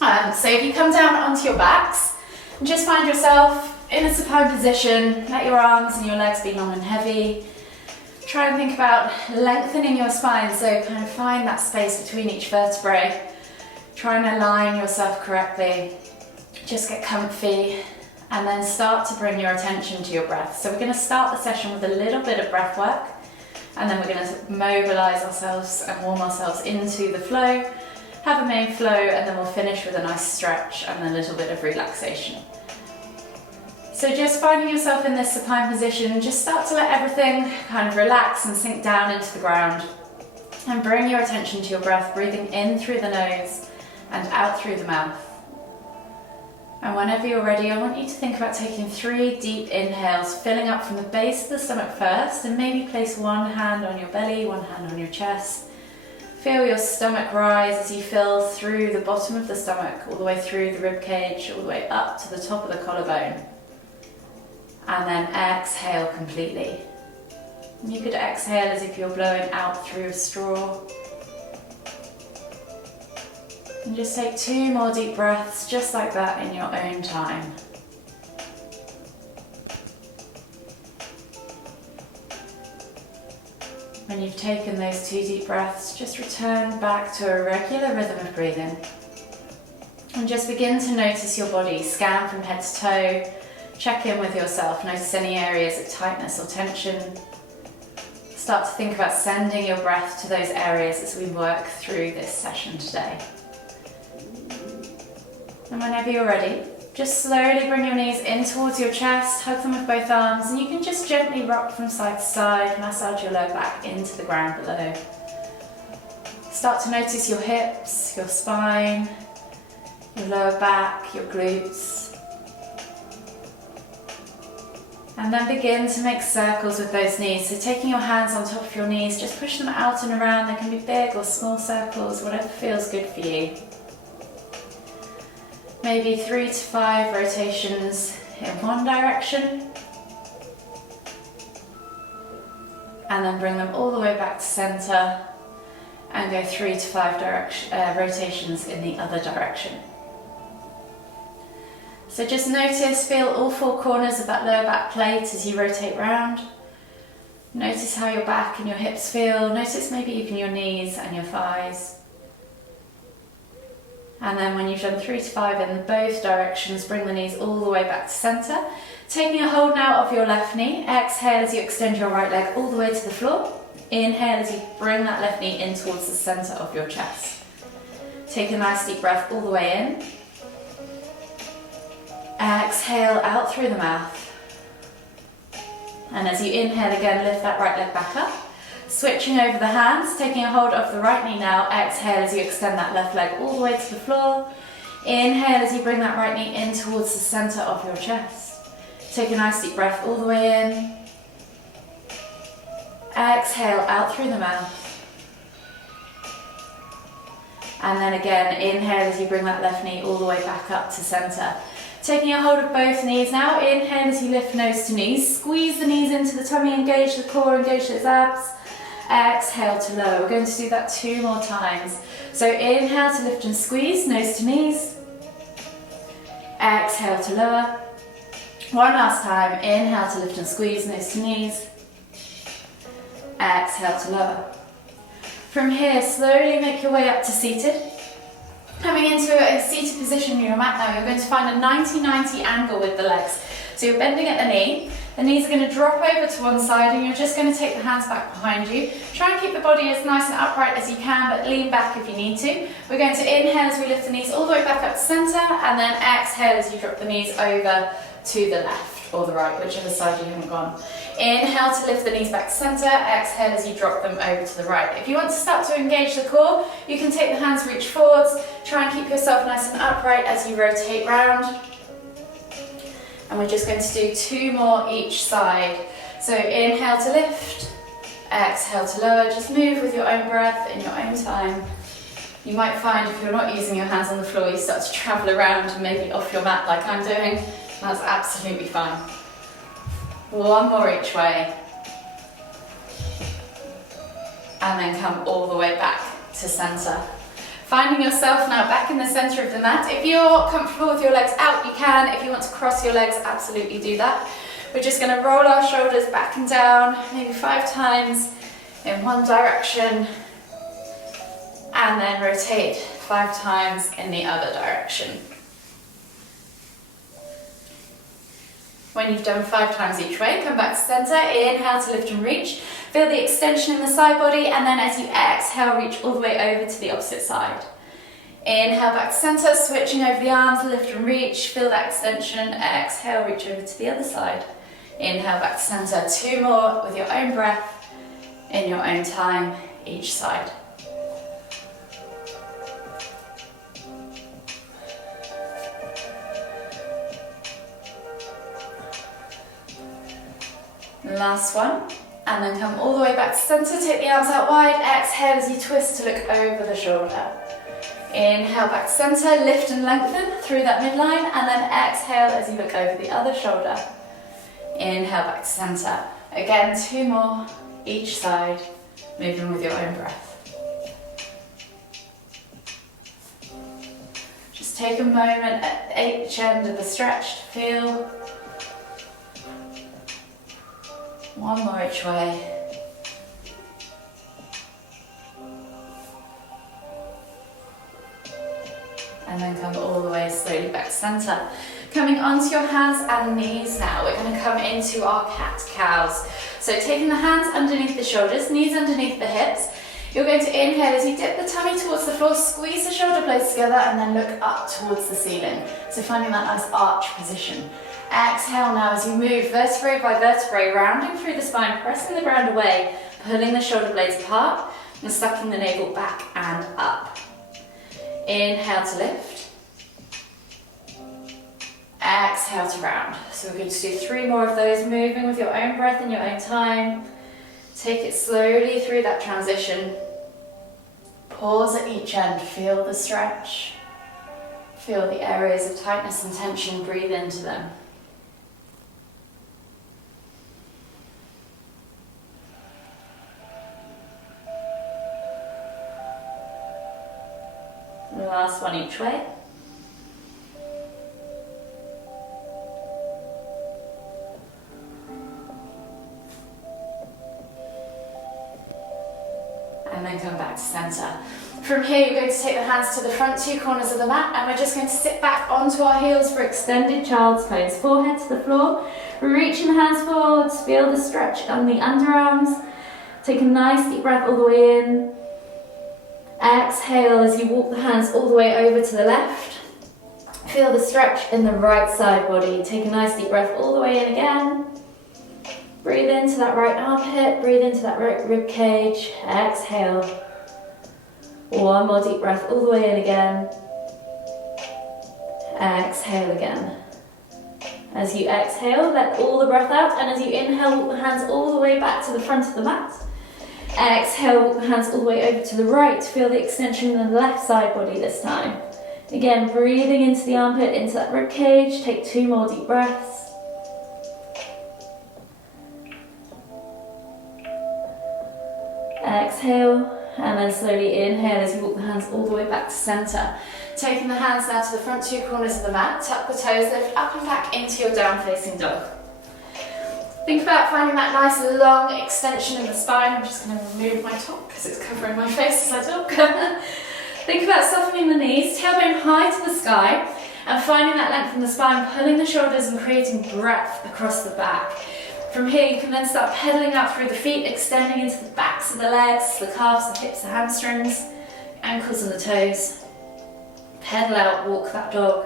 So if you come down onto your backs, and just find yourself in a supine position, let your arms and your legs be long and heavy. Try and think about lengthening your spine, so kind of find that space between each vertebrae. Try and align yourself correctly. Just get comfy and then start to bring your attention to your breath. So we're going to start the session with a little bit of breath work, and then we're going to mobilize ourselves and warm ourselves into the flow, have a main flow, and then we'll finish with a nice stretch and a little bit of relaxation. So just finding yourself in this supine position, just start to let everything kind of relax and sink down into the ground, and bring your attention to your breath, breathing in through the nose and out through the mouth. And whenever you're ready, I want you to think about taking 3 deep inhales, filling up from the base of the stomach first, and maybe place one hand on your belly, one hand on your chest. Feel your stomach rise as you fill through the bottom of the stomach, all the way through the rib cage, all the way up to the top of the collarbone. And then exhale completely. And you could exhale as if you're blowing out through a straw. And just take 2 more deep breaths, just like that, in your own time. When you've taken those 2 deep breaths, just return back to a regular rhythm of breathing. And just begin to notice your body, scan from head to toe, check in with yourself, notice any areas of tightness or tension. Start to think about sending your breath to those areas as we work through this session today. And whenever you're ready, just slowly bring your knees in towards your chest, hug them with both arms, and you can just gently rock from side to side, massage your lower back into the ground below. Start to notice your hips, your spine, your lower back, your glutes. And then begin to make circles with those knees. So taking your hands on top of your knees, just push them out and around. They can be big or small circles, whatever feels good for you. Maybe 3 to 5 rotations in one direction. And then bring them all the way back to center and go 3 to 5 rotations in the other direction. So just notice, feel all 4 corners of that lower back plate as you rotate round. Notice how your back and your hips feel. Notice maybe even your knees and your thighs. And then when you've done 3 to 5 in both directions, bring the knees all the way back to center. Taking a hold now of your left knee. Exhale as you extend your right leg all the way to the floor. Inhale as you bring that left knee in towards the center of your chest. Take a nice deep breath all the way in. Exhale out through the mouth. And as you inhale again, lift that right leg back up. Switching over the hands, taking a hold of the right knee now. Exhale as you extend that left leg all the way to the floor. Inhale as you bring that right knee in towards the center of your chest. Take a nice deep breath all the way in. Exhale out through the mouth. And then again, inhale as you bring that left knee all the way back up to center. Taking a hold of both knees now. Inhale as you lift nose to knees. Squeeze the knees into the tummy, engage the core, engage those abs. Exhale to lower. We're going to do that 2 more times. So inhale to lift and squeeze, nose to knees. Exhale to lower. One last time. Inhale to lift and squeeze, nose to knees. Exhale to lower. From here, slowly make your way up to seated. Coming into a seated position in your mat now, you're going to find a 90-90 angle with the legs. So you're bending at the knee, the knees are going to drop over to one side, and you're just going to take the hands back behind you. Try and keep the body as nice and upright as you can, but lean back if you need to. We're going to inhale as we lift the knees all the way back up to center, and then exhale as you drop the knees over to the left or the right, whichever side you haven't gone. Inhale to lift the knees back to center, exhale as you drop them over to the right. If you want to start to engage the core, you can take the hands, reach forwards, try and keep yourself nice and upright as you rotate round. And we're just going to do 2 more each side. So inhale to lift, exhale to lower. Just move with your own breath in your own time. You might find if you're not using your hands on the floor, you start to travel around and maybe off your mat like I'm doing. That's absolutely fine. 1 more each way. And then come all the way back to center. Finding yourself now back in the center of the mat. If you're comfortable with your legs out, you can. If you want to cross your legs, absolutely do that. We're just going to roll our shoulders back and down, maybe 5 times in one direction, and then rotate 5 times in the other direction. When you've done 5 times each way, come back to center, inhale to lift and reach. Feel the extension in the side body, and then as you exhale, reach all the way over to the opposite side. Inhale back to center, switching over the arms, lift and reach. Feel that extension, exhale, reach over to the other side. Inhale back to center, 2 more with your own breath, in your own time, each side. Last one, and then come all the way back to center, take the arms out wide, exhale as you twist to look over the shoulder. Inhale back to center, lift and lengthen through that midline, and then exhale as you look over the other shoulder. Inhale back to center. Again, 2 more each side, moving with your own breath. Just take a moment at each end of the stretch to feel. 1 more each way. And then come all the way slowly back to center. Coming onto your hands and knees now, we're going to come into our cat-cows. So taking the hands underneath the shoulders, knees underneath the hips. You're going to inhale as you dip the tummy towards the floor, squeeze the shoulder blades together, and then look up towards the ceiling. So finding that nice arch position. Exhale now as you move vertebrae by vertebrae, rounding through the spine, pressing the ground away, pulling the shoulder blades apart, and sucking the navel back and up. Inhale to lift. Exhale to round. So we're going to do 3 more of those, moving with your own breath in your own time. Take it slowly through that transition. Pause at each end, feel the stretch. Feel the areas of tightness and tension, breathe into them. Last one each way. And then come back to center. From here, you're going to take the hands to the front 2 corners of the mat, and we're just going to sit back onto our heels for extended child's pose. Forehead to the floor, reaching the hands forwards, feel the stretch on the underarms. Take a nice deep breath all the way in. Exhale as you walk the hands all the way over to the left. Feel the stretch in the right side body. Take a nice deep breath all the way in again. Breathe into that right armpit, breathe into that right rib cage. Exhale. 1 more deep breath all the way in again. Exhale again. As you exhale, let all the breath out, and as you inhale, walk the hands all the way back to the front of the mat. Exhale, walk the hands all the way over to the right. Feel the extension in the left side body this time. Again, breathing into the armpit, into that rib cage. Take 2 more deep breaths. Exhale, and then slowly inhale as you walk the hands all the way back to center. Taking the hands now to the front 2 corners of the mat. Tuck the toes, lift up and back into your down facing dog. Think about finding that nice long extension in the spine. I'm just going to remove my top because it's covering my face as I talk. Think about softening the knees, tailbone high to the sky, and finding that length in the spine, pulling the shoulders and creating breadth across the back. From here, you can then start pedaling out through the feet, extending into the backs of the legs, the calves, the hips, the hamstrings, ankles and the toes. Pedal out, walk that dog.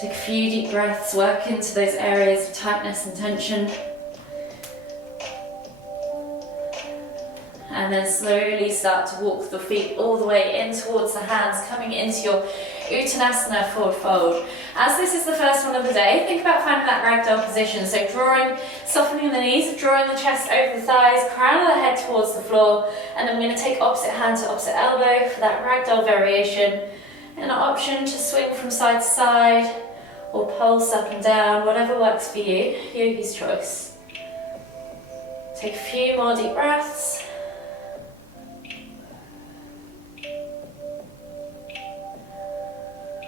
Take a few deep breaths, work into those areas of tightness and tension. And then slowly start to walk the feet all the way in towards the hands, coming into your Uttanasana forward fold. As this is the first one of the day, think about finding that ragdoll position. So softening the knees, drawing the chest over the thighs, crown of the head towards the floor, and then we're going to take opposite hand to opposite elbow for that ragdoll variation. An option to swing from side to side or pulse up and down, whatever works for you, yogi's choice. Take a few more deep breaths.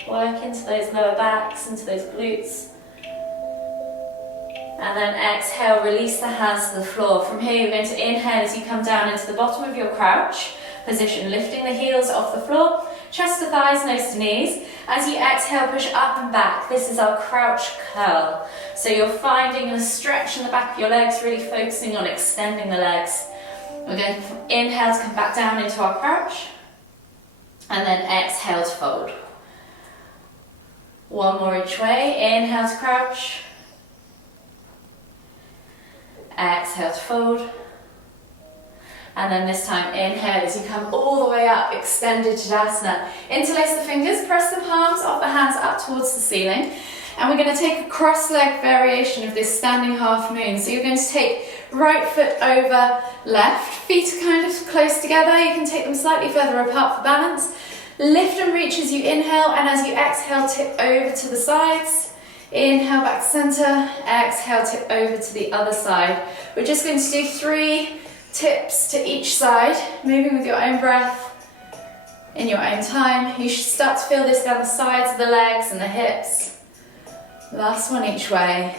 Work into those lower backs, into those glutes. And then exhale, release the hands to the floor. From here, you're going to inhale as you come down into the bottom of your crouch position, lifting the heels off the floor, chest to thighs, nose to knees. As you exhale, push up and back. This is our crouch curl. So you're finding a stretch in the back of your legs, really focusing on extending the legs. We're going to inhale to come back down into our crouch, and then exhale to fold. One more each way. Inhale to crouch. Exhale to fold. And then this time, inhale as you come all the way up, extended Tadasana. Interlace the fingers, press the palms of the hands up towards the ceiling. And we're going to take a cross-leg variation of this standing half moon. So you're going to take right foot over left. Feet are kind of close together. You can take them slightly further apart for balance. Lift and reach as you inhale, and as you exhale, tip over to the sides. Inhale back to center, exhale, tip over to the other side. We're just going to do 3 tips to each side, moving with your own breath, in your own time. You should start to feel this down the sides of the legs and the hips. Last one each way.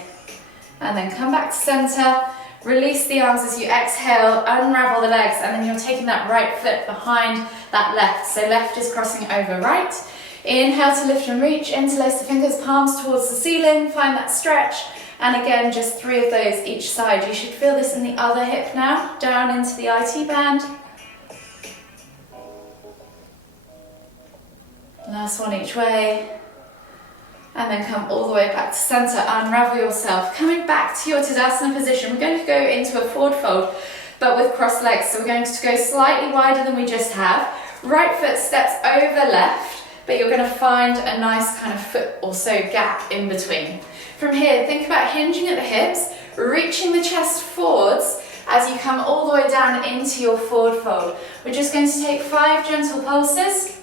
And then come back to center, release the arms as you exhale, unravel the legs, and then you're taking that right foot behind that left. So left is crossing over right. Inhale to lift and reach, interlace the fingers, palms towards the ceiling, find that stretch. And again, just 3 of those each side. You should feel this in the other hip now, down into the IT band. Last one each way. And then come all the way back to center, unravel yourself. Coming back to your Tadasana position, we're going to go into a forward fold, but with crossed legs. So we're going to go slightly wider than we just have. Right foot steps over left, but you're going to find a nice kind of foot or so gap in between. From here, think about hinging at the hips, reaching the chest forwards as you come all the way down into your forward fold. We're just going to take 5 gentle pulses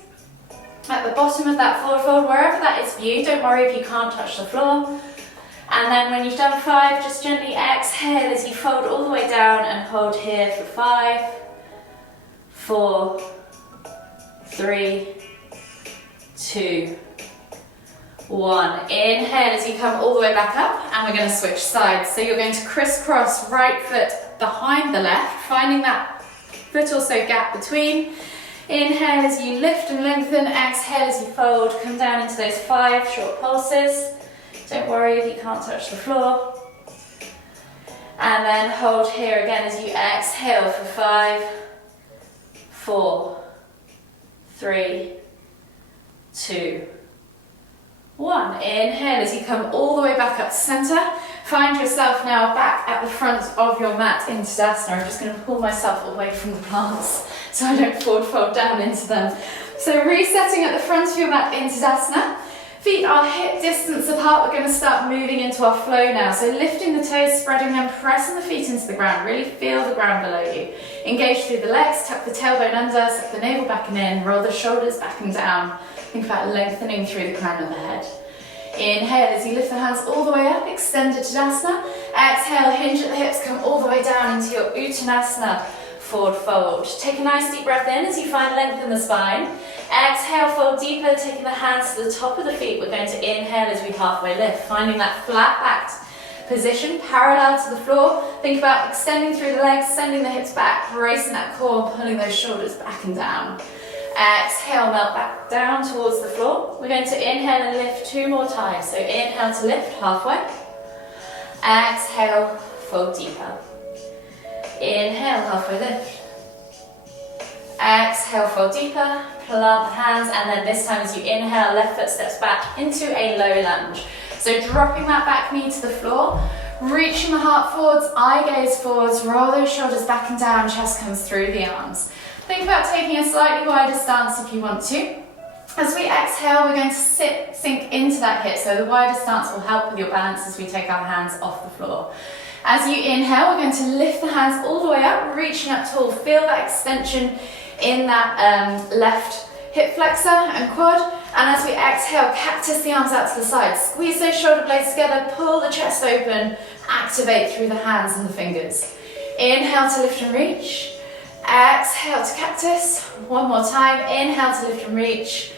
at the bottom of that forward fold, wherever that is for you. Don't worry if you can't touch the floor. And then when you've done 5, just gently exhale as you fold all the way down and hold here for 5, 4, 3, 2, 1. Inhale as you come all the way back up, and we're going to switch sides. So you're going to crisscross right foot behind the left, finding that foot or so gap between. Inhale as you lift and lengthen, exhale as you fold, come down into those 5 short pulses. Don't worry if you can't touch the floor. And then hold here again as you exhale for 5, 4, 3, 2, 1. Inhale as you come all the way back up to center. Find yourself now back at the front of your mat in Tadasana. I'm just going to pull myself away from the plants so I don't forward fold down into them. So resetting at the front of your mat in Tadasana. Feet are hip distance apart. We're going to start moving into our flow now. So lifting the toes, spreading them, pressing the feet into the ground. Really feel the ground below you. Engage through the legs, tuck the tailbone under, suck the navel back and in, roll the shoulders back and down. Think about lengthening through the crown of the head. Inhale as you lift the hands all the way up, extended Tadasana. Exhale, hinge at the hips, come all the way down into your Uttanasana, forward fold. Take a nice deep breath in as you find length in the spine. Exhale, fold deeper, taking the hands to the top of the feet. We're going to inhale as we halfway lift, finding that flat backed position, parallel to the floor. Think about extending through the legs, sending the hips back, bracing that core, pulling those shoulders back and down. Exhale, melt back down towards the floor. We're going to inhale and lift 2 more times. So inhale to lift halfway. Exhale, fold deeper. Inhale, halfway lift. Exhale, fold deeper. Plant the hands, and then this time as you inhale, left foot steps back into a low lunge. So dropping that back knee to the floor, reaching the heart forwards, eye gaze forwards, roll those shoulders back and down, chest comes through the arms. Think about taking a slightly wider stance if you want to. As we exhale, we're going to sink into that hip, so the wider stance will help with your balance as we take our hands off the floor. As you inhale, we're going to lift the hands all the way up, reaching up tall. Feel that extension in that left hip flexor and quad. And as we exhale, cactus the arms out to the side. Squeeze those shoulder blades together, pull the chest open, activate through the hands and the fingers. Inhale to lift and reach. Exhale to cactus. One more time. Inhale to lift and reach.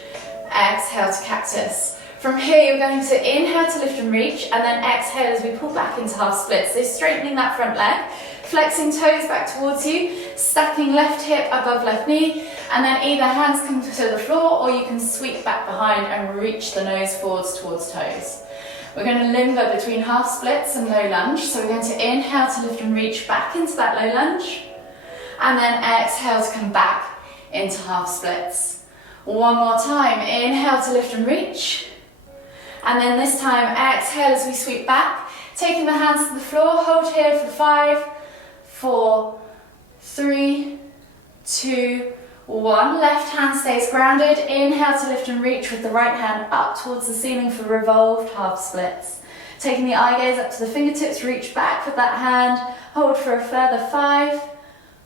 exhale to cactus. From here, you're going to inhale to lift and reach, and then exhale as we pull back into half split. So straightening that front leg, flexing toes back towards you, stacking left hip above left knee, and then either hands come to the floor or you can sweep back behind and reach the nose forwards towards toes. We're going to limber between half splits and low lunge. So we're going to inhale to lift and reach back into that low lunge, and then exhale to come back into half splits. One more time, inhale to lift and reach. And then this time, exhale as we sweep back, taking the hands to the floor, hold here for 5, 4, 3, 2, 1. Left hand stays grounded. Inhale to lift and reach with the right hand up towards the ceiling for revolved half splits. Taking the eye gaze up to the fingertips, reach back with that hand, hold for a further 5,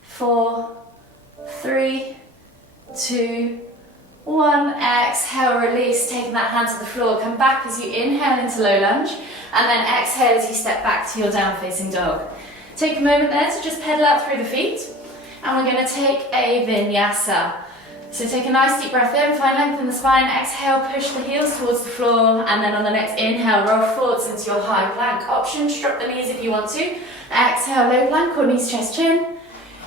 4, 3, 2, 1, exhale, release, taking that hand to the floor. Come back as you inhale into low lunge, and then exhale as you step back to your down facing dog. Take a moment there to just pedal out through the feet, and we're going to take a vinyasa. So take a nice deep breath in, find length in the spine, exhale, push the heels towards the floor, and then on the next inhale, roll forwards into your high plank. Options, drop the knees if you want to. Exhale, low plank or knees, chest, chin.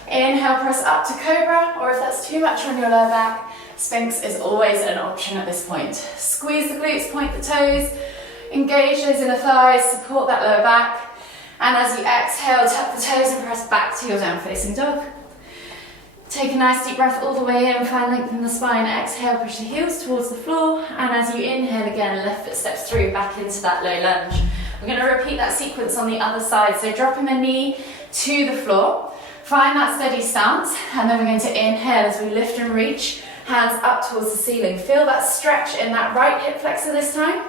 Inhale, press up to cobra, or if that's too much on your lower back, Sphinx is always an option at this point. Squeeze the glutes, point the toes, engage those inner thighs, support that lower back, and as you exhale, tuck the toes and press back to your down facing dog. Take a nice deep breath all the way in, find length in the spine, exhale, push the heels towards the floor, and as you inhale again, left foot steps through back into that low lunge. We're going to repeat that sequence on the other side, so dropping the knee to the floor, find that steady stance, and then we're going to inhale as we lift and reach, hands up towards the ceiling. Feel that stretch in that right hip flexor this time.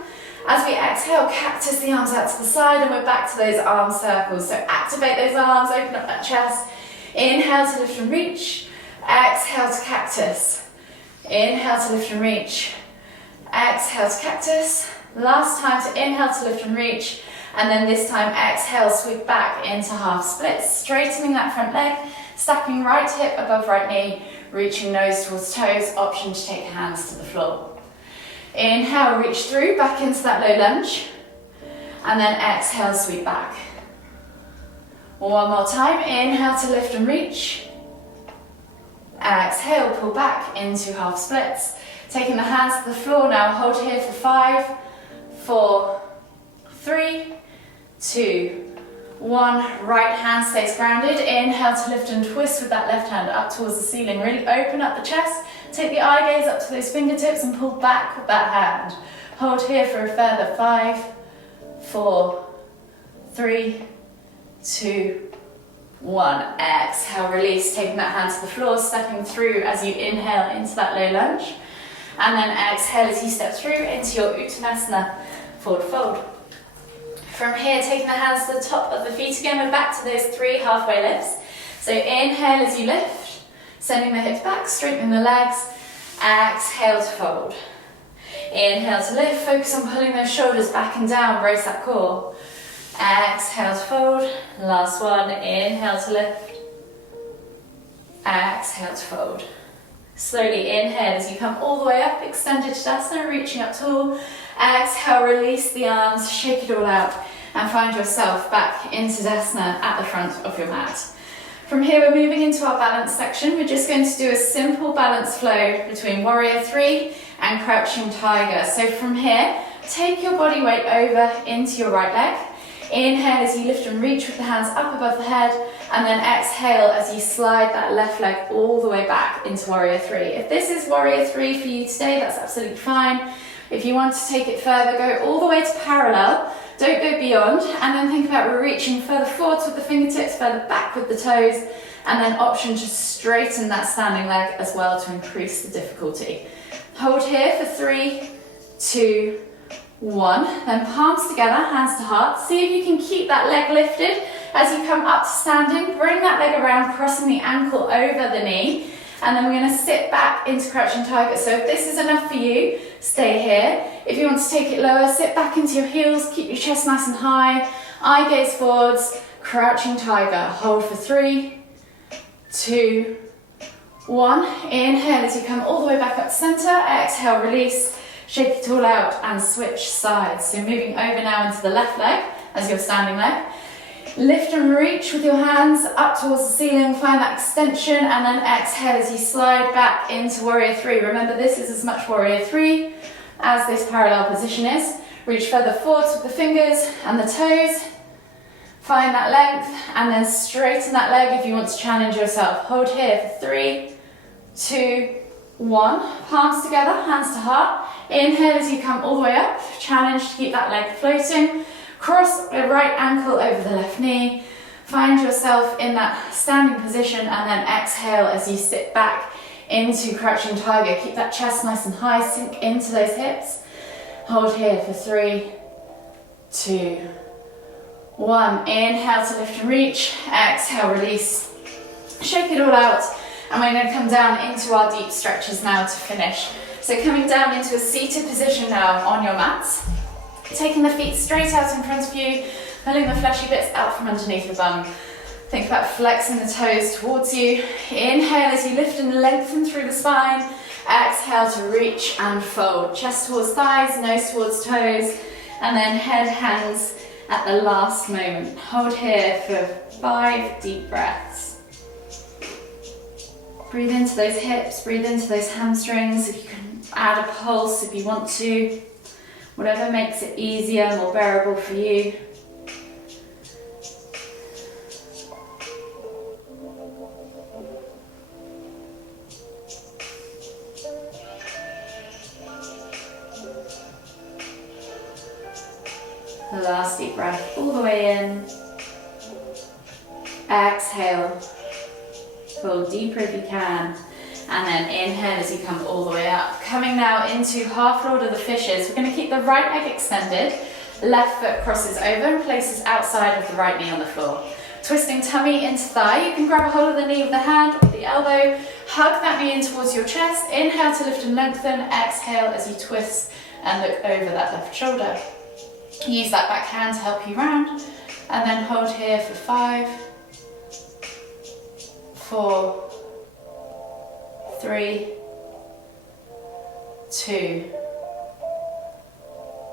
As we exhale, cactus the arms out to the side, and we're back to those arm circles. So activate those arms, open up that chest. Inhale to lift and reach. Exhale to cactus. Inhale to lift and reach. Exhale to cactus. Last time to inhale to lift and reach. And then this time, exhale, sweep back into half splits. Straightening that front leg, stacking right hip above right knee, reaching nose towards toes, option to take hands to the floor. Inhale, reach through, back into that low lunge, and then exhale, sweep back. One more time, inhale to lift and reach. Exhale, pull back into half splits. Taking the hands to the floor now, hold here for 5, 4, 3, 2, 1, right hand stays grounded. Inhale to lift and twist with that left hand up towards the ceiling. Really open up the chest. Take the eye gaze up to those fingertips and pull back with that hand. Hold here for a further 5, 4, 3, 2, 1. Exhale, release. Taking that hand to the floor, stepping through as you inhale into that low lunge. And then exhale as you step through into your Uttanasana forward fold. From here, taking the hands to the top of the feet again, we're back to those 3 halfway lifts. So inhale as you lift, sending the hips back, straightening the legs. Exhale to fold. Inhale to lift, focus on pulling those shoulders back and down, brace that core. Exhale to fold. Last one, inhale to lift. Exhale to fold. Slowly inhale as you come all the way up, extended Tadasana, reaching up tall. Exhale, release the arms, shake it all out, and find yourself back in Tadasana at the front of your mat. From here, we're moving into our balance section. We're just going to do a simple balance flow between Warrior 3 and Crouching Tiger. So from here, take your body weight over into your right leg. Inhale as you lift and reach with the hands up above the head, and then exhale as you slide that left leg all the way back into Warrior 3. If this is Warrior 3 for you today, that's absolutely fine. If you want to take it further, go all the way to parallel, don't go beyond, and then think about reaching further forwards with the fingertips, further back with the toes, and then option to straighten that standing leg as well to increase the difficulty. Hold here for 3, 2, 1, then palms together, hands to heart. See if you can keep that leg lifted as you come up to standing. Bring that leg around, crossing the ankle over the knee, and then we're going to sit back into Crouching Tiger. So if this is enough for you, stay here. If you want to take it lower, sit back into your heels, keep your chest nice and high, eye gaze forwards, Crouching Tiger. Hold for 3, 2, 1. Inhale as you come all the way back up to center. Exhale, release. Shake it all out and switch sides. So moving over now into the left leg as your standing leg. Lift and reach with your hands up towards the ceiling, find that extension, and then exhale as you slide back into warrior three. Remember, this is as much warrior three as this parallel position is. Reach further forwards with the fingers and the toes. Find that length and then straighten that leg if you want to challenge yourself. Hold here for 3, 2, 1. Palms together, hands to heart. Inhale as you come all the way up. Challenge to keep that leg floating. Cross the right ankle over the left knee. Find yourself in that standing position and then exhale as you sit back into crouching tiger. Keep that chest nice and high, sink into those hips. Hold here for 3, 2, 1. Inhale to lift and reach. Exhale, release. Shake it all out. And we're going to come down into our deep stretches now to finish. So coming down into a seated position now on your mats. Taking the feet straight out in front of you. Pulling the fleshy bits out from underneath your bum. Think about flexing the toes towards you. Inhale as you lift and lengthen through the spine. Exhale to reach and fold. Chest towards thighs, nose towards toes. And then head, hands at the last moment. Hold here for 5 deep breaths. Breathe into those hips, breathe into those hamstrings. If you can add a pulse if you want to. Whatever makes it easier, more bearable for you. Last deep breath all the way in. Exhale. Pull deeper if you can. And then inhale as you come all the way up. Coming now into half lord of the fishes. We're going to keep the right leg extended. Left foot crosses over and places outside of the right knee on the floor. Twisting tummy into thigh. You can grab a hold of the knee with the hand or the elbow. Hug that knee in towards your chest. Inhale to lift and lengthen. Exhale as you twist and look over that left shoulder. Use that back hand to help you round. And then hold here for 5, 4, 3, 2,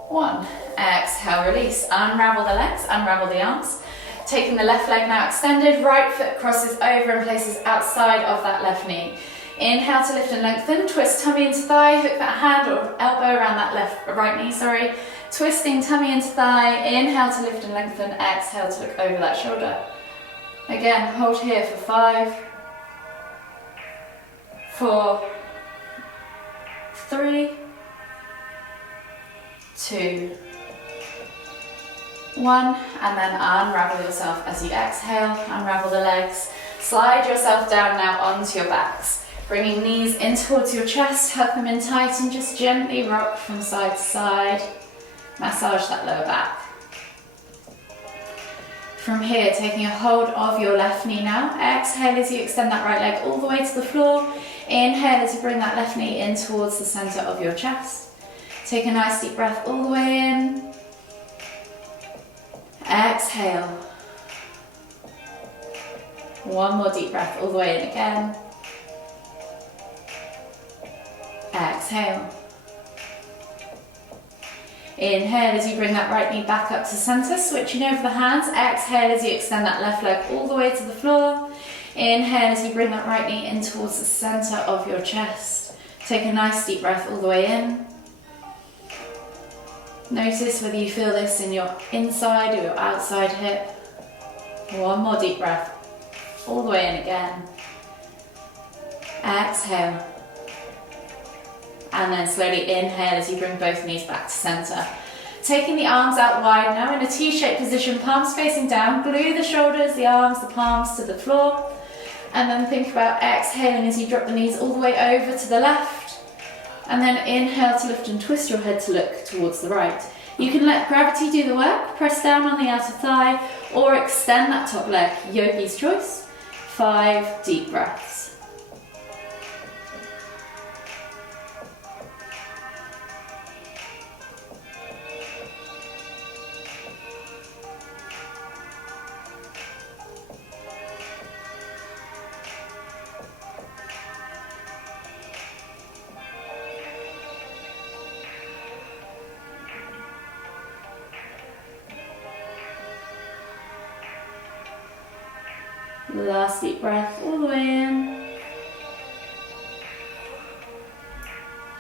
1. Exhale, release. Unravel the legs, unravel the arms. Taking the left leg now extended, right foot crosses over and places outside of that left knee. Inhale to lift and lengthen, twist tummy into thigh, hook that hand or elbow around that right knee, sorry. Twisting tummy into thigh, inhale to lift and lengthen, exhale to look over that shoulder. Again, hold here for 5, 4, 3, 2, 1, and then unravel yourself as you exhale, unravel the legs. Slide yourself down now onto your backs, bringing knees in towards your chest, hug them in tight and just gently rock from side to side. Massage that lower back. From here, taking a hold of your left knee now. Exhale as you extend that right leg all the way to the floor. Inhale as you bring that left knee in towards the center of your chest. Take a nice deep breath all the way in. Exhale. One more deep breath all the way in again. Exhale. Inhale as you bring that right knee back up to center, switching over the hands. Exhale as you extend that left leg all the way to the floor. Inhale as you bring that right knee in towards the center of your chest. Take a nice deep breath all the way in. Notice whether you feel this in your inside or your outside hip. One more deep breath all the way in again. Exhale. And then slowly inhale as you bring both knees back to center. Taking the arms out wide now in a T-shaped position, palms facing down. Glue the shoulders, the arms, the palms to the floor. And then think about exhaling as you drop the knees all the way over to the left. And then inhale to lift and twist your head to look towards the right. You can let gravity do the work. Press down on the outer thigh or extend that top leg. Yogi's choice. 5 deep breaths. Last deep breath all the way in.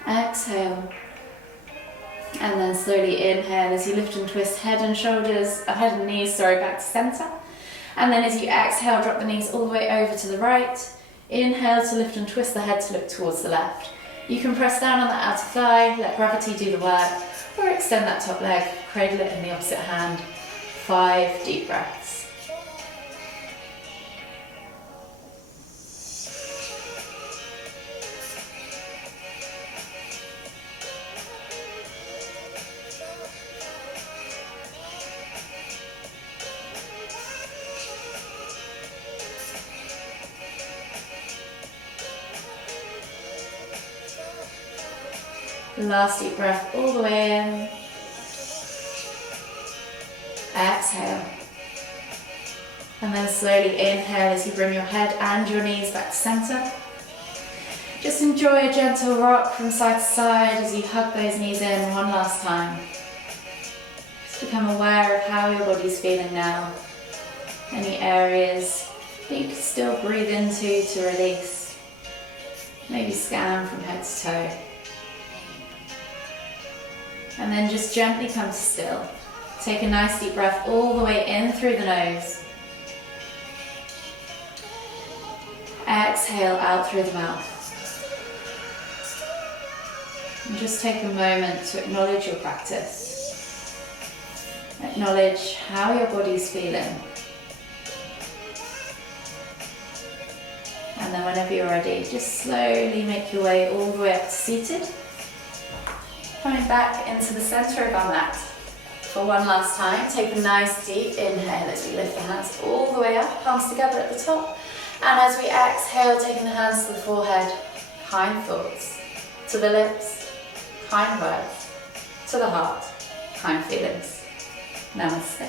Exhale. And then slowly inhale as you lift and twist head and knees, back to center. And then as you exhale, drop the knees all the way over to the right. Inhale to lift and twist the head to look towards the left. You can press down on that outer thigh, let gravity do the work, or extend that top leg, cradle it in the opposite hand. 5 deep breaths. Last deep breath all the way in. Exhale. And then slowly inhale as you bring your head and your knees back to center. Just enjoy a gentle rock from side to side as you hug those knees in one last time. Just become aware of how your body's feeling now. Any areas that you can still breathe into to release. Maybe scan from head to toe. And then just gently come to still. Take a nice deep breath all the way in through the nose. Exhale out through the mouth. And just take a moment to acknowledge your practice. Acknowledge how your body's feeling. And then whenever you're ready, just slowly make your way all the way up to seated. Coming back into the center of our mat. For one last time, take a nice deep inhale as we lift the hands all the way up, palms together at the top. And as we exhale, taking the hands to the forehead, kind thoughts. To the lips, kind words. To the heart, kind feelings. Namaste.